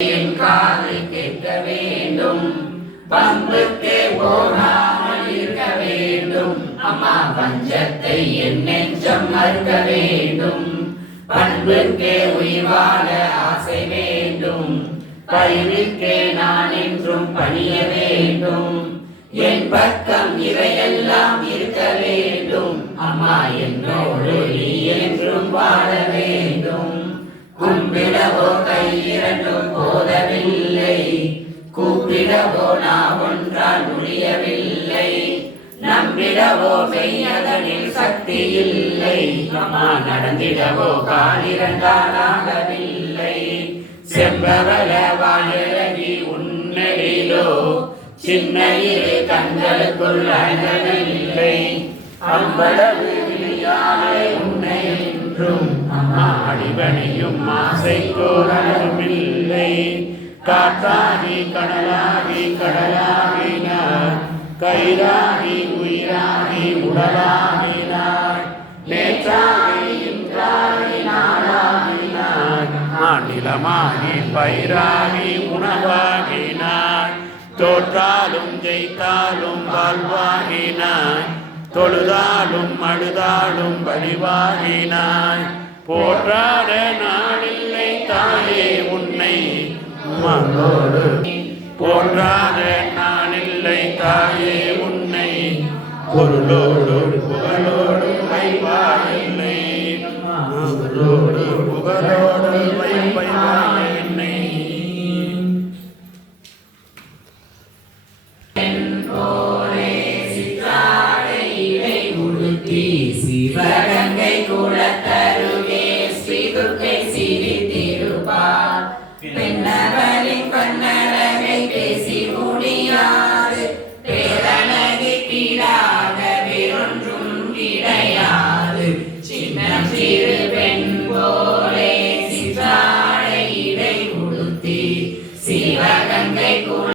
என் காதில் கேட்க வேண்டும், பம்புக்கு போகாமல் இருக்க வேண்டும். அம்மா பஞ்சத்தை என் நெஞ்சம் மறுக்க வேண்டும், பண்புக்கே உயிர் வாழ ஆசை வேண்டும், பரிவுக்கே நான் என்றும் பணிய வேண்டும். என் பக்கம் இவையெல்லாம் இருக்க வேண்டும், அம்மா என்னோடு நீ என்றும் வாழ வேண்டும். கும்பிடவோ கை இரண்டும் போதவில்லை, கூப்பிடவோ நான் ஒன்றால் முடியவில்லை, நம்பிடவோ மெய்யதனில் சக்தி இல்லை, அம்மா நடந்திடவோ காலிரண்டாலாகவில்லை. செம்பவள வாழகி உன்னடிலோ சின்ன இரு கண்களுக்குள் அழகவில்லை, அம்பளவு விழியாலே உன்னை என்றும் அம்மா அடிபணியும் ஆசை கோரமில்லை. காற்றாகி கடலாகி கடலாகினார், கயிறாகி உயிராகி உடலாகினார், நேற்றாகி இன்றாகி நாளாகினார், மாநிலமாகி பயிராகி உணவாகினார், தோற்றாலும் ஜெயித்தாலும் வாழ்வாகினார், தொழுதாலும் அழுதாலும் வழிவாகினாய். போற்றாத நாளில்லை தாயே உன்னை மகளோடு, போற்றாத நாளில்லை தாயே உன்னை பொருளோடு புகழோடு வைப்பாயில்லை, பொருளோடு புகழோடு வைப்பாயில்லை. சிவகங்கை குலத்தருகே ஸ்ரீ துர்க்கை சிரித்திருப்பார், பெண்ணவளின் கண்ணழகை பேசி முடியாது, பேரழகி கீழாக வேறொன்றும் கிடையாது. சின்ன சிறு பெண் போலே சிற்றாடை இடை உடுத்தி சிவகங்கை